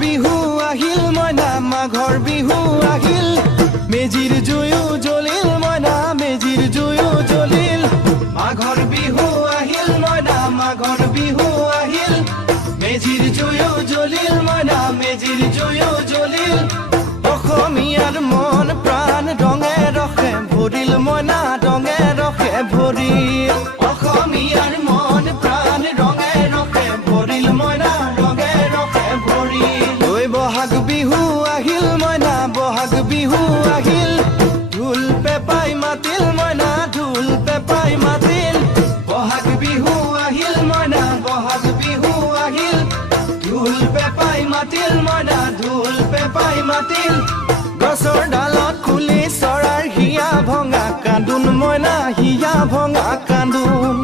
বিহু আহিল মইনা মাঘৰ বিহু আহিল মেজিৰ জুয়ো জ্বলিল মইনা মেজিৰ জুয়ো জ্বলিল মাঘৰ বিহু আহিল মইনা মাঘৰ বিহু আহিল মেজিৰ জুয়ো জ্বলিল মইনা মেজিৰ জুয়ো জ্বলিল অসমীয়াৰ মন প্ৰাণ ৰঙে ৰসে ভৰিল মইনা ৰঙে ৰসে ভৰিল অসমীয়াৰ মন প্ৰাণ ৰঙে ৰসে ভৰিল মইনা ৰঙে ৰসে ভৰিল ঐ বহাগ বিহু আহিল মইনা বহাগ বিহু আহিল ঢোল পেপাই মাতিল মইনা ঢোল পেপাই মাতিল বহাগ বিহু আহিল মইনা বহাগ বিহু আহিল ঢোল পেপাই মাতিল মইনা ঢোল পেপাই মাতিল গছৰ ডালত খুলি চৰাৰ হিয়া ভঙা কান্দোন মইনা হিয়া ভঙা কান্দোন